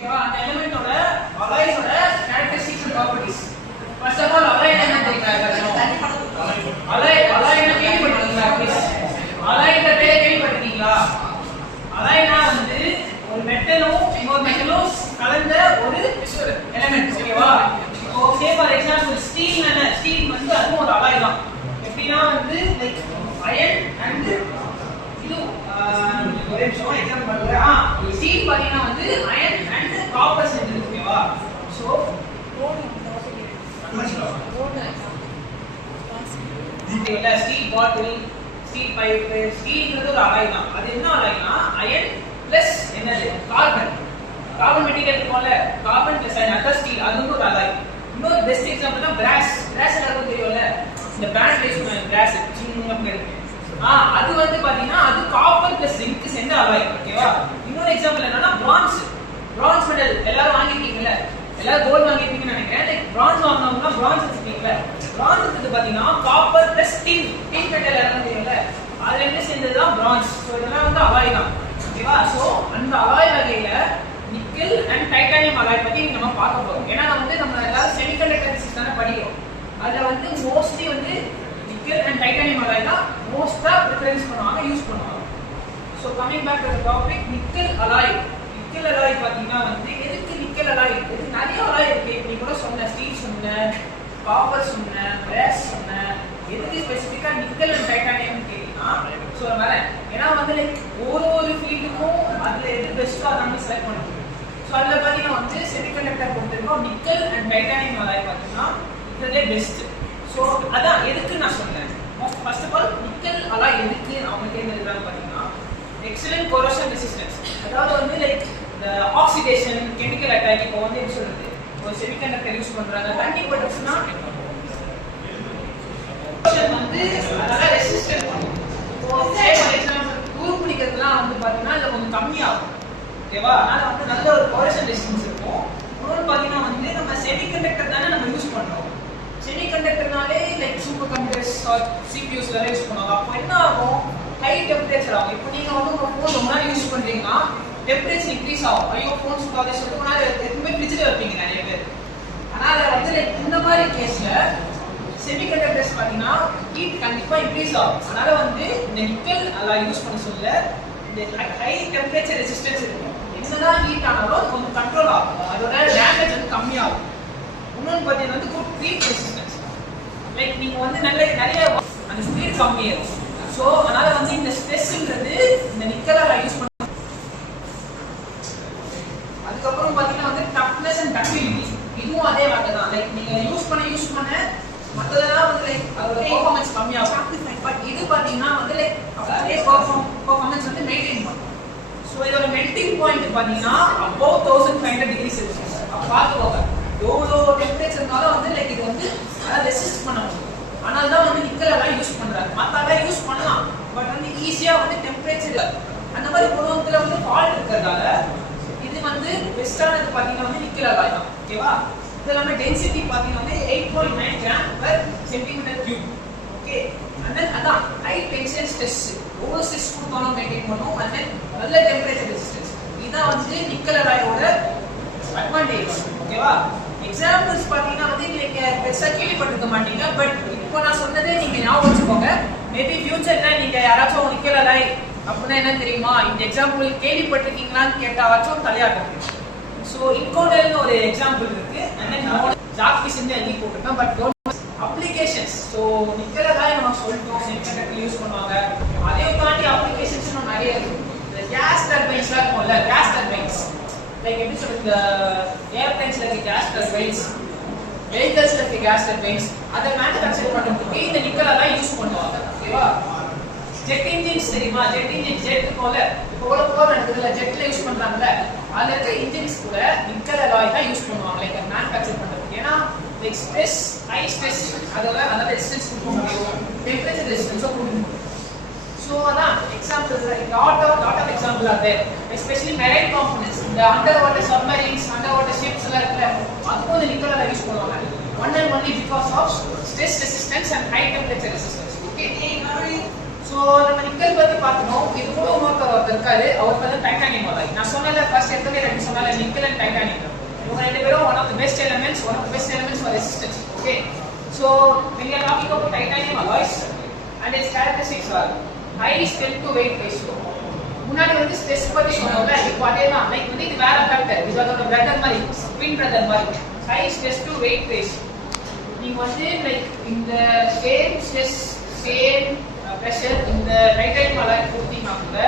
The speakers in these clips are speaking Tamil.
ஓகேவா? அந்த எலிமெண்டோட அலாய்ஸோட characteristics and properties. First of all alloy என்ன தெரியுமா? அலாய்னா கேள்விப்பட்டிருக்கீங்களா? அலாய்ன்ற பேரை கேள்விப்பட்டிருக்கீங்களா? அலாய்னா வந்து ஒரு மெட்டலும் இன்னொரு மெட்டலும் கலந்த ஒரு எலிமெண்ட். ஓகேவா? இப்போ சே ஃபார் எக்ஸாம்பிள் ஸ்டீல் வந்து அதுவும் ஒரு அலாய் தான். எப்படின்னா வந்து லைக் அயன் அண்ட் இது ஒரே நிமிஷம் எக்ஸாம்பிள் பண்றேன். ஸ்டீல் பாத்தீங்கன்னா வந்து அயன் அண்ட் காப்பர் சேர்ந்து. ஓகேவா? So steel bottle, steel pipe, ஸ்டீல்ங்கிறது ஒரு அலாய் தான். அது என்ன அலாய்னா அயன் பிளஸ் என்னது கார்பன் மெட்டீரியல் இருக்கும்ல, கார்பன் பிளஸ் அயன், அதான் ஸ்டீல். அது வந்து ஒரு அலாய். இன்னொரு பெஸ்ட் எக்ஸாம்பிள் தான் பிராஸ். எல்லாருக்கும் தெரியும்ல, இந்த பேண்ட் யூஸ் பண்ணுவாங்க பிராஸ் சின்ன இருக்கு. அது வந்து பாத்தீங்கன்னா அது காப்பர் பிளஸ் ஜிங்க் சேர்ந்த அலாய். ஓகேவா? இன்னொரு எக்ஸாம்பிள் என்னன்னா பிரான்ஸ் மெடல் எல்லாரும் வாங்கிருக்கீங்கல்ல, எல்லாரும் கோல்ட் வாங்கிருப்பீங்கன்னு நினைக்கிறேன். லைக் பிரான்ஸ் வாங்கினவங்கன்னா பிரான்ஸ் வச்சிருக்கீங்கல்ல, பிரான்ஸ் வந்து பாத்தீங்கன்னா காப்பர் பிளஸ் டின் மெட்டல் எல்லாம் தெரியும்ல, அது ரெண்டு சேர்ந்ததுதான் பிரான்ஸ். ஸோ இதெல்லாம் வந்து அலாய் தான். ஓகேவா? ஸோ அந்த அலாய் வகையில நிக்கல் அண்ட் டைட்டானியம் அலாய் பத்தி நம்ம பார்க்க போறோம். ஏன்னா நம்ம எல்லாரும் செமிகண்டக்டர் பிசிக்ஸ் தானே படிக்கிறோம். அதுல வந்து மோஸ்ட்லி வந்து நிக்கல் அண்ட் டைட்டானியம் அலாய் தான் மோஸ்டா ப்ரிஃபரன்ஸ் பண்ணுவாங்க, யூஸ் பண்ணுவாங்க. So coming back to the topic, nickel alloy பாத்தீங்கன்னா வந்து எதுக்கு நிக்கல் அலாய்? இது நிறைய அலாய் இருக்கு. இப்ப நீ கூட சொன்ன ஸ்டீல் சொன்ன, காப்பர் சொன்ன, பிராஸ் சொன்ன, எதுக்கு ஸ்பெசிஃபிக்கா நிக்கல் அண்ட் டைட்டானியம் கேட்டீங்கன்னா ஸோ வரேன். ஏன்னா வந்து லைக் ஒரு ஃபீல்டுக்கும் அதுல எது பெஸ்ட்டோ அதை நம்ம செலக்ட் பண்ண முடியும். ஸோ அதில் பார்த்தீங்கன்னா வந்து செமிகண்டக்டர் பொறுத்திருக்கோம் நிக்கல் அண்ட் டைட்டானியம் அலாய் பார்த்தீங்கன்னா இதுலேயே பெஸ்ட். ஸோ அதான் எதுக்கு நான் சொன்னேன். First of all nickel alloy எதுக்கு அவங்க தேர்ந்தெடுக்கிறாங்க பார்த்தீங்கன்னா எக்ஸலன்ட் கொரோஷன் ரெசிஸ்டன்ஸ். அதாவது வந்து லைக் இந்த ஆக்சிடேஷன், கெமிக்கல் அட்டாக். இப்போ வந்து என்ன சொல்றது, ஒரு செமிகண்டக்டர் யூஸ் பண்றாங்க, தண்ணி பட்டுச்சுன்னா வந்து அதனால ரெசிஸ்டன்ட் பண்ணும். இப்போ ஃபார் எக்ஸாம்பிள் தூர் பிடிக்கிறதுலாம் வந்து பார்த்தீங்கன்னா இதுல கொஞ்சம் கம்மியாகும். ஓகேவா? அதனால வந்து நல்ல ஒரு கொரோஷன் ரெசிஸ்டன்ஸ் இருக்கும். இன்னொன்று பார்த்தீங்கன்னா வந்து நம்ம செமிகண்டக்டர் தானே நம்ம யூஸ் பண்றோம். செமிகண்டக்டர்னாலே like super computers or CPUs எல்லாம் யூஸ் பண்ணுவாங்க. அப்போ என்ன ஆகும், ஹை டெம்பரேச்சர் ஆகும். இப்போ நீங்க வந்து உங்க ஃபோன் ரொம்ப நாள் யூஸ் பண்றீங்கன்னா டெம்பரேச்சர் இன்க்ரீஸ் ஆகும். ஐயோ ஃபோன் சுத்தாதே சொல்லிட்டு ஒரு நாள் எப்பவுமே ஃப்ரிட்ஜில் வைப்பீங்க நிறைய பேர். ஆனால் வந்து லைக் இந்த மாதிரி கேஸ்ல செமிகண்டக்டர்ஸ் பார்த்தீங்கன்னா ஹீட் கண்டிப்பா இன்க்ரீஸ் ஆகும். அதனால வந்து இந்த நிக்கல் அலாய் யூஸ் பண்ண சொல்ல இந்த ஹை டெம்பரேச்சர் ரெசிஸ்டன்ஸ் இருக்கும். என்னதான் ஹீட் ஆனாலும் கொஞ்சம் கண்ட்ரோல் ஆகும், அதோட டேமேஜ் வந்து கம்மியாகும். இன்னொன்று பார்த்தீங்கன்னா வந்து குட் ஹீட் ரெசிஸ்டன்ஸ். லைக் நீங்க வந்து நிறைய அந்த ஸ்பீட் கம்மியாகும். ஸோ அதனால வந்து இந்த ஸ்ட்ரெஸ்ன்றது இந்த நிக்கல் அலாய் யூஸ் பண்ண. அதுக்கப்புறம் பார்த்தீங்கன்னா வந்து டஃப்னஸ் அண்ட் டக்டிலிட்டி, இதுவும் அதே வார்த்தை தான். லைக் நீங்க யூஸ் பண்ண மற்றதெல்லாம் வந்து லைக் அதோட பெர்ஃபார்மன்ஸ் கம்மியாகும். பட் இது பார்த்தீங்கன்னா வந்து லைக் அப்படியே பெர்ஃபார்மன்ஸ் வந்து மெயின்டைன் பண்ணும். ஸோ இதோட மெல்டிங் பாயிண்ட் பார்த்தீங்கன்னா above 1500 டிகிரி செல்சியஸ். பார்த்துக்கோங்க, எவ்வளோ டெம்பரேச்சர் இருந்தாலும் வந்து லைக் இது வந்து அதாவது ரெசிஸ்ட் பண்ண முடியும். அதனால தான் வந்து நிக்கல் எல்லாம் யூஸ் பண்றாங்க. மற்றெல்லாம் யூஸ் பண்ணலாம், பட் வந்து ஈஸியா வந்து டெம்பரேச்சர் அந்த மாதிரி உலகத்துல வந்து ஃபால்ட் இருக்கிறதால இது வந்து பெஸ்டானது பார்த்தீங்கன்னா வந்து நிக்கல் அலாய் தான். ஓகேவா? இது எல்லாமே டென்சிட்டி பார்த்தீங்கன்னா வந்து 8.9 gram per centimetre cube. Okay, and then அதான் high tension stress, over stress கொடுத்தாலும் மெயின்டைன் பண்ணும். அண்ட் தென் நல்ல டெம்பரேச்சர் ரெசிஸ்டன்ஸ். இதான் வந்து நிக்கல் அலாயோட அட்வான்டேஜ். ஓகேவா? எக்ஸாம்பிள்ஸ் பார்த்தீங்கன்னா வந்து நீங்க பெருசாக கேள்விப்பட்டிருக்க மாட்டீங்க, பட் இப்போ நான் சொன்னதே நீங்க ஞாபகம் வச்சுக்கோங்க. மேபி ஃபியூச்சர்ல நீங்க யாராச்சும் நிக்கல் அலாய் அப்படின்னா என்ன தெரியுமா, இந்த எக்ஸாம்பிள் கேள்விப்பட்டிருக்கீங்களான்னு கேட்டாச்சும் தலையாட்டும். ஸோ இன்கோடல்னு ஒரு எக்ஸாம்பிள் இருக்கு, அண்ட் தென் ஜாக்பிஸ் எழுதி போட்டிருக்கேன். But applications, so nickel alloy நம்ம சொல்லிட்டோம் செமிகண்டக்டர் யூஸ் பண்ணுவாங்க. அதையும் தாண்டி அப்ளிகேஷன்ஸ் நிறைய இருக்கு. இந்த கேஸ் டர்பைன்ஸ்லாம் இருக்கும்ல, கேஸ் டர்பைன்ஸ் லைக் எப்படி சொல்றது, ஏர்பிளைன்ஸ்ல இருக்க கேஸ் டர்பைன்ஸ், வெஹிக்கல்ஸ்ல இருக்க கேஸ் டர்பைன்ஸ், அதை மேனுஃபேக்சர் பண்றதுக்கு இந்த நிக்கல் அலாய் யூஸ் பண்ணுவாங்க. ஓகேவா? ஜெட் இன்ஜின்ஸ் தெரியுமா, ஜெட் இன்ஜின் ஜெட் போல இப்போ போர் நடக்குதுல, ஜெட்ல யூஸ் பண்றாங்கல்ல, அதுல இருக்க இன்ஜின்ஸ் கூட நிக்கல் அலாய் தான் யூஸ் பண்ணுவாங்க லைக் மேனுஃபேக்சர் பண்றதுக்கு. ஏன்னா லைக் ஸ்ட்ரெஸ், ஹை ஸ்ட்ரெஸ், அதனால ரெசிஸ்டன்ஸ் கொடுக்க முடியும், டெம்பரேச்சர் ரெசிஸ்டன்ஸும் கொடுக்க முடியும். ஸோ அதான் examples lot of example are there, especially marine components. இந்த under water submarines, under water ships எல்லாம் இருக்குல்ல, அதுக்கும் இந்த நிக்கல் அலாய் யூஸ் பண்ணுவாங்க. One and only because of stress resistance and high temperature resistance. Okay, so நம்ம நிக்கல் பத்தி பார்த்தோம். இது கூட ஒருத்தர் இருக்காரு, அவர் வந்து டைட்டானியம் அலாய். நான் சொன்னல ஃபர்ஸ்ட் எடுத்ததே ரெண்டு சொன்னால நிக்கல் அண்ட் டைட்டானியம். இவங்க ரெண்டு பேரும் one of the best elements for resistance. Okay, so when we are talking about titanium alloys and its characteristics are high strength to weight ratio. முன்னாடி வந்து ஸ்ட்ரெஸ் பத்தி சொன்னோம்ல, இப்போ அதேதான். லைக் வந்து இது வேற ஃபேக்டர், இது அதோட பிரதர் மாதிரி, ட்வின் பிரதர் மாதிரி. High stress to wait ratio. நீங்க வந்து லைக் இந்த சேம் ஸ்ட்ரெஸ் சேம் பிரஷர் இந்த டைட்டானியம் அலாய் கொடுத்தீங்கன்னா கூட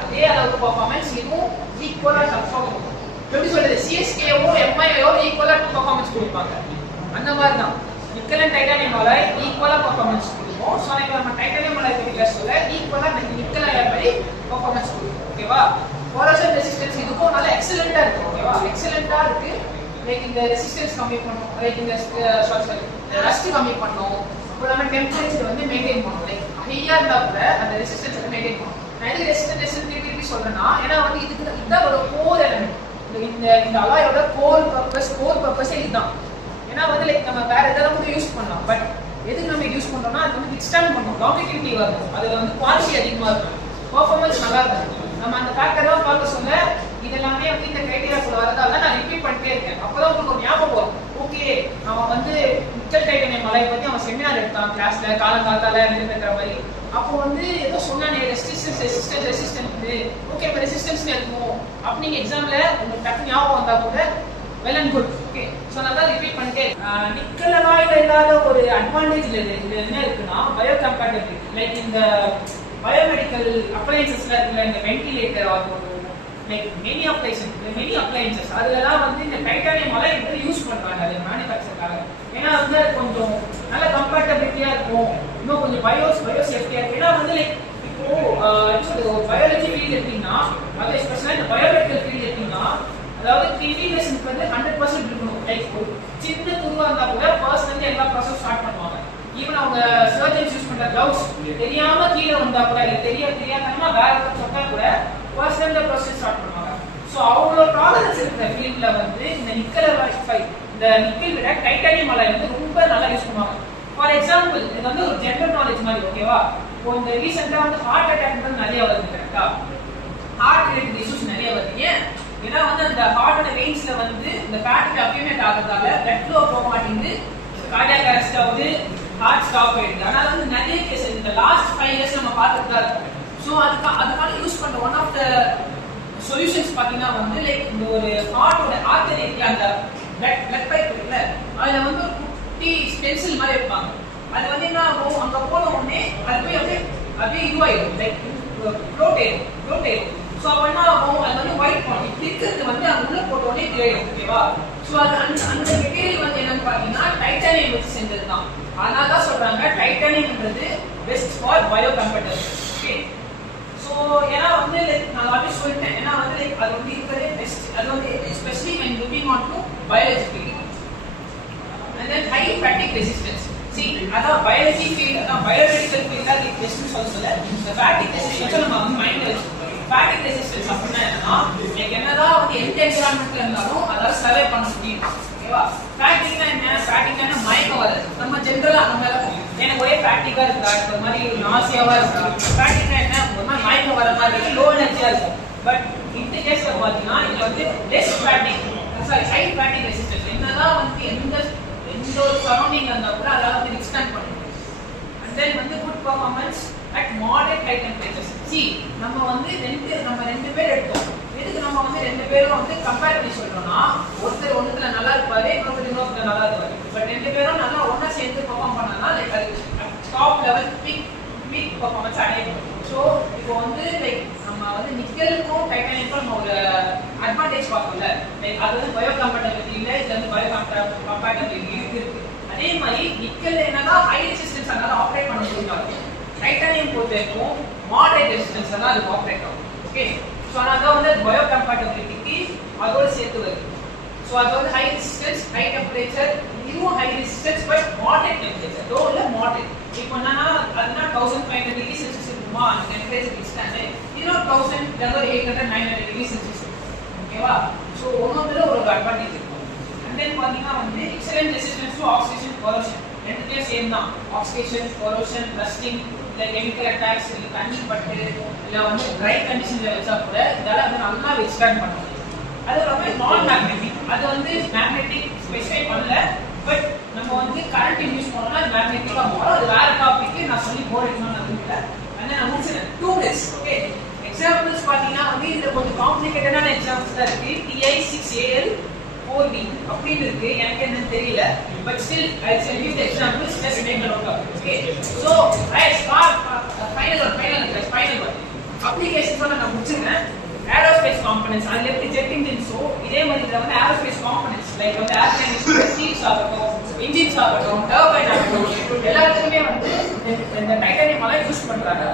அதே அளவுக்கு பெர்ஃபார்மன்ஸ் இதுவும் ஈக்குவலா பர்ஃபார்ம் பண்ணும். எப்படி சொல்றது, சிஎஸ்கேவோ எம்ஐஓ ஈக்குவலா பெர்ஃபார்மன்ஸ் கொடுப்பாங்க. அந்த மாதிரி தான் நிக்கல் அண்ட் டைட்டானியம் அலாய் ஈக்குவலா பெர்ஃபார்மன்ஸ் கொடுக்கும். ஸோ இப்போ நம்ம டைட்டானியம் அலாய் பத்தி சொல்ல ஈக்குவலா நிக்கல் அலாய் மாதிரி பெர்ஃபார்மன்ஸ் கொடுக்கும். ஓகேவா? கொரோஷன் ரெசிஸ்டன்ஸ் இதுக்கும் நல்ல எக்ஸலென்ட்டா இருக்கு. ஓகேவா? எக்ஸலென்ட்டா இருக்கு. லைக் இந்த ரெசிஸ்டன்ஸ் கம்மி பண்ணும், லைக் இந்த ரஸ்ட் கம்மி பண்ணும். அப்புறம் டெம்பரேச்சர் வந்து மெயின்டைன் பண்ணும். லைக் ஹையா இருந்தா கூட அந்த ரெசிஸ்டன்ஸ் வந்து மெயின்டைன் பண்ணும். நான் எதுக்கு ரெசிஸ்டன்ஸ் திருப்பி சொல்றேன்னா, ஏன்னா வந்து இதுக்கு இதுதான் ஒரு கோர் எலிமெண்ட். இந்த அலாயோட கோர் பர்பஸே இதுதான். ஏன்னா வந்து லைக் நம்ம வேற எதாவது கூட யூஸ் பண்ணலாம், பட் எதுக்கு நம்ம யூஸ் பண்றோம்னா அது வந்து எக்ஸ்டெண்ட் பண்ணும், லாங்கிட்டிவிட்டி வரும், அதுல வந்து குவாலிட்டி அதிகமா இருக்கும், பெர்ஃபார்மன்ஸ் நல்லா இருக்கும். நம்ம அந்த ஃபேக்டர்லாம் பார்க்க சொல்ல இதெல்லாமே வந்து இந்த கிரைட்டீரியாக்குள்ள வரதால நான் ரிப்பீட் பண்ணிட்டே இருக்கேன். அப்பதான் உங்களுக்கு ஒரு ஞாபகம் வரும். ஓகே, அவன் வந்து நிக்கல் டைட்டானியம் அலாய் பத்தி அவன் செமினார் எடுத்தான் கிளாஸ்ல காலங்காத்தால இருக்கிற மாதிரி. அப்போ வந்து ஏதோ சொன்னானே ரெசிஸ்டன்ஸ் ஓகே, இப்போ ரெசிஸ்டன்ஸ் இருக்கும் அப்படி நீங்க எக்ஸாம்ல உங்களுக்கு டக்கு ஞாபகம் வந்தா கூட well and good. Okay, so நான் தான் ரிப்பீட் பண்ணிட்டே நிக்கல் அலாய்ல இல்லாத ஒரு அட்வான்டேஜ் இது என்ன இருக்குன்னா பயோ கம்பேட்டபிலிட்டி. லைக் இந்த பயோமெடிக்கல் அப்ளையன்சஸ்ல இருக்கிற இந்த வென்டிலேட்டர் ஆகும், லைக் மெனி அப்ளையன்சஸ் அதுலலாம் வந்து இந்த டைட்டானியம் அலாய் வந்து யூஸ் பண்றாங்க அது மேனுஃபேக்சருக்காக. ஏன்னா வந்து கொஞ்சம் நல்ல கம்பேட்டபிலிட்டியா இருக்கும், இன்னும் கொஞ்சம் பயோ சேஃப்டியா இருக்கும். ஏன்னா வந்து லைக் இப்போ ஒரு பயாலஜி ஃபீல்டு எடுத்தீங்கன்னா, அது எஸ்பெஷலா இந்த பயோமெடிக்கல் ஃபீல்டு எடுத்தீங்கன்னா, அதாவது கிளீனினஸ்க்கு வந்து 100% இருக்கணும். லைக் ஒரு சின்ன துருவா இருந்தா கூட ஃபர்ஸ்ட் வந்து எல்லா ப்ராசஸ் ஸ்டார்ட் பண்ணுவாங்க. ஈவன் அவங்க சர்ஜன்ஸ் யூஸ் பண்ற கிளவுஸ் தெரியாம கீழே வந்தா கூட இல்ல தெரியாதமா வேற ஏதாவது சொன்னா கூட ஃபர்ஸ்ட் அந்த ப்ராசஸ் ஸ்டார்ட் பண்ணுவாங்க. ஸோ அவ்வளோ டாலரன்ஸ் இருக்கிற ஃபீல்ட்ல வந்து இந்த நிக்கல் அலாய் இந்த நிக்கல் விட டைட்டானியம் அலாய் வந்து ரொம்ப நல்லா யூஸ் பண்ணுவாங்க. ஃபார் எக்ஸாம்பிள் இது வந்து ஒரு ஜெனரல் நாலேஜ் மாதிரி. ஓகேவா? இப்போ இந்த ரீசெண்டா வந்து ஹார்ட் அட்டாக் நிறைய வருது. கரெக்டா? ஹார்ட் ரிலேட்டட் இஷ்யூஸ் நிறைய வருது. ஏன்னா வந்து அந்த ஹார்ட்டோட வெயின்ஸ்ல வந்து இந்த ஃபேட் அக்யூமேட் ஆகிறதால பிளட் ஃப்ளோ போக மாட்டேங்குது, கார்டியாக் அரெஸ்ட் ஆகுது, ஹார்ட் ஸ்டாப் ஆயிடுது. அதனால வந்து நிறைய கேஸ் இந்த லாஸ்ட் 5 இயர்ஸ் நம்ம பார்த்துட்டு தான் இருக்கோம். ஸோ அதுக்கான யூஸ் பண்ற ஒன் ஆஃப் த சொல்யூஷன்ஸ் பார்த்தீங்கன்னா வந்து லைக் இந்த ஒரு ஹார்ட்டோட ஆர்டரி இருக்குல்ல, அந்த பிளட் பைப் இருக்குல்ல, அதுல வந்து ஒரு குட்டி ஸ்டென்சில் மாதிரி வைப்பாங்க. அது வந்து என்ன ஆகும், அங்க போன உடனே அது போய் அப்படியே இதுவாயிடும், லைக் ஃப்ளோட் ஆயிடும். ஸோ அப்போ என்ன ஆகும், அது வந்து ஒயிட் பாயிண்ட் இப்படி இருக்கிறது வந்து அது உள்ள போட்ட உடனே தெரியும். ஓகேவா? ஸோ அது அந்த மெட்டீரியல் வந்து என்னன்னு பார்த்தீங்கன்னா டைட்டானியம் வச்சு செஞ்சது தான். அதனால தான் சொல்றாங்க டைட்டானியம்ன்றது best for biocompatibility. Okay, so ஏன்னா வந்து லைக் நான் ஆல்ரெடி சொல்லிட்டேன், ஏன்னா வந்து லைக் அது வந்து இருக்கிறதே பெஸ்ட். அது வந்து especially when looking on to biology field and then high fatigue resistance. See, அதான் biology field, அதான் biomedical field தான் பெஸ்ட்னு சொல்லல. இந்த fatigue resistance நம்ம வந்து மைண்ட்ல வச்சுக்கணும். fatigue resistance அப்படின்னா என்னன்னா, லைக் என்னதான் வந்து எந்த என்விரான்மெண்ட்ல இருந்தாலும் அதாவது சர்வே பண்ண முடியும். ஓகேவா? ஃபேட்டிக்னா என்ன? ஃபேட்டிக்னா மயக்கம் வருது. நம்ம ஜெனரலா நம்ம எனக்கு ஒரே ஃபேட்டிக்கா இருக்கா, இந்த மாதிரி நாசியாவா இருக்கா, ஃபேட்டிக்னா என்ன? ஒரு மாதிரி மயக்கம் வர மாதிரி லோ எனர்ஜியா இருக்கும். பட் இந்த கேஸ்ல பாத்தீங்கன்னா இதுல வந்து less fatigue, sorry high fatigue resistance. என்னதான் வந்து எந்த ஒரு சரௌண்டிங் இருந்தா கூட அதால வந்து எக்ஸ்பேண்ட் பண்ண முடியும். அண்ட் தென் வந்து good performance at moderate high temperatures. See, நம்ம ரெண்டு பேர் எடுத்தோம். எதுக்கு நம்ம வந்து ரெண்டு பேரும் வந்து கம்பேர் பண்ணி சொல்றோம்னா, ஒருத்தர் ஒண்ணுத்துல நல்லா இருப்பாரு, இன்னொருத்தர் நல்லா இருப்பாரு. பட் ரெண்டு பேரும் நல்லா ஒண்ணா சேர்ந்து பெர்ஃபார்ம் பண்ணனா லைக் அது டாப் லெவல் பீக் பெர்ஃபார்மன்ஸ் அடையும். ஸோ இப்போ வந்து லைக் நம்ம வந்து நிக்கலுக்கும் டைட்டானியம்க்கும் நம்ம ஒரு அட்வான்டேஜ் பார்க்கல. லைக் அது வந்து பயோ கம்பேட்டபிலிட்டி இல்லை, இது வந்து பயோ கம்பேட்டபிலிட்டி இருக்கு. அதே மாதிரி நிக்கல் என்னதான் ஹை ரெசிஸ்டன்ஸ் அதனால ஆப்ரேட் பண்ண முடியாது. டைட்டானியம் பொறுத்தவரைக்கும் மாடரேட் ரெசிஸ்டன்ஸ் தான் அது ஆப்ரேட் ஆகும். ஓகே, ஸோ அதனால வந்து பயோ கம்பேட்டபிலிட்டிக்கு அதோட சேர்த்து வருது. ஸோ அது வந்து ஹை ரெசிஸ்டன்ஸ் ஹை டெம்பரேச்சர், இதுவும் high resistance but moderate temperature. Low இல்லை மாடரேட். இப்போ என்னன்னா அதுனா 1500 டிகிரி செல்சியஸ் இருக்குமா அந்த டெம்பரேச்சர் எக்ஸ்டாண்டு, இன்னும் 1800 900 டிகிரி செல்சியஸ். ஓகேவா? ஸோ ஒன்னொன்றுல ஒரு அட்வான்டேஜ் இருக்கும். அண்ட் தென் பார்த்தீங்கன்னா வந்து excellent resistance to oxidation corrosion. ரெண்டுமே சேம் தான். ஆக்சிடேஷன், கொரோஷன், ரஸ்டிங், இல்ல கெமிக்கல் அட்டாக்ஸ், இல்ல தண்ணி பட்டு, இல்ல வந்து ட்ரை கண்டிஷன்ல வச்சா கூட இதால வந்து நல்லா எக்ஸ்பேண்ட் பண்ணும். அது ரொம்ப நான் மேக்னெட்டிக். அது வந்து மேக்னெட்டிக் ஸ்பெசிஃபை பண்ணல. பட் நம்ம வந்து கரண்ட் யூஸ் பண்ணோம்னா அது மேக்னெட்டிக்கா மாறும். அது வேற டாபிக், நான் சொல்லி போர் அடிக்கணும்னு நான் விரும்பல. அதனால நான் முடிச்சிட்டேன். 2 மினிட்ஸ். ஓகே, எக்ஸாம்பிள்ஸ் பாத்தீங்கன்னா வந்து இதுல கொஞ்சம் காம்ப்ளிகேட்டடான எக்ஸாம்பிள்ஸ் தான் இருக்கு. TI6AL 4B அப்படின்னு இருக்கு. எனக்கு என்னன்னு தெரியல. But still I will use the examples. Just take note of. Okay, so I start final one applications நான் முடிச்சிருக்கேன். ஏரோஸ்பேஸ் காம்பனன்ட்ஸ், அதுல இருக்கு ஜெட் இன்ஜின்ஸோ இதே மாதிரி இதுல வந்து ஏரோஸ்பேஸ் காம்பனன்ட்ஸ் லைக் வந்து ஏர்பிளேன் சீட்ஸ் ஆகட்டும், இன்ஜின்ஸ் ஆகட்டும், டர்பைன் ஆகட்டும், எல்லாத்துக்குமே வந்து இந்த டைட்டானியம் யூஸ் பண்றாங்க.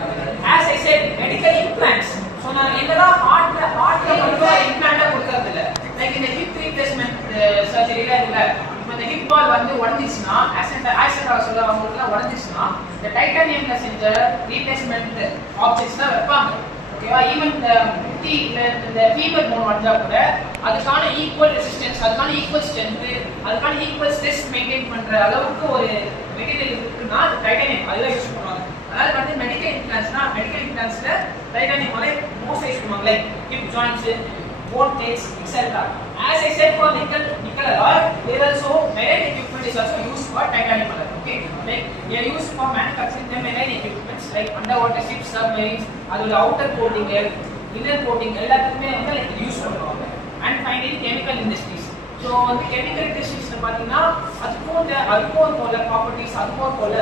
As I set medical implants. So நான் என்னதான் ஹார்ட்ல மட்டும் இம்ப்ளான்டா கொடுக்கறது இல்லை. லைக் இந்த ஹிப் ரீப்ளேஸ்மெண்ட் சர்ஜரியில இல்ல, இப்போ இந்த ஹிப் பால் வந்து உடஞ்சிச்சுன்னா ஆக்சிடென்ட் சொல்ல அவங்களுக்குலாம் உடஞ்சிச்சுன்னா இந்த டைட்டானியம்ல செஞ்ச ரீப்ளேஸ்மெண்ட் ஆப்ஜெக்ட்ஸ் தான் வைப்பாங்க. ஓகேவா? ஈவன் இந்த முட்டி இந்த ஃபீமர் போன் உடஞ்சா கூட அதுக்கான ஈக்குவல் ரெசிஸ்டன்ஸ், அதுக்கான ஈக்குவல் ஸ்ட்ரென்த், அதுக்கான ஈக்குவல் ஸ்ட்ரெஸ் மெயின்டைன் பண்ற அளவுக்கு ஒரு மெட்டீரியல் இருக்குன்னா அது டைட்டானியம் அதுதான் யூஸ் பண்ணுவாங்க. அதாவது வந்து மெடிக்கல் இம்ப்ளான்ட்ஸ்ல டைட்டானியம் மோஸ்ட் யூஸ் பண்ணுவாங்க. Like hip joints, bone plates, etc. As I said for nickel alloy, there also marine equipment is also used for titanium alloy. Okay, like they are used for manufacturing the marine equipments like underwater ships, submarines, அதோட outer coating, inner coating எல்லாத்துக்குமே வந்து like யூஸ் பண்ணுவாங்க. And finally chemical industries. So வந்து chemical industries பாத்தீங்கன்னா அதுக்கும் போல ப்ராப்பர்ட்டிஸ், அதுக்கும் போல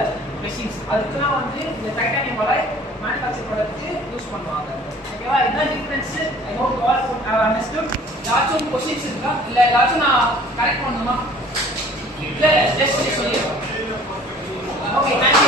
மெஷின்ஸ், அதுக்கெல்லாம் வந்து இந்த டைட்டானியம் alloy மேனுஃபேக்சர் பண்றதுக்கு யூஸ் பண்ணுவாங்க. ஓகேவா? இதுதான் difference. I hope all have understood. யாச்சும் क्वेश्चंस இருக்கா? இல்ல யாச்சும் நான் கரெக்ட் பண்ணணுமா? இல்ல ஜஸ்ட் சொல்லிடுறேன். Okay, thank you.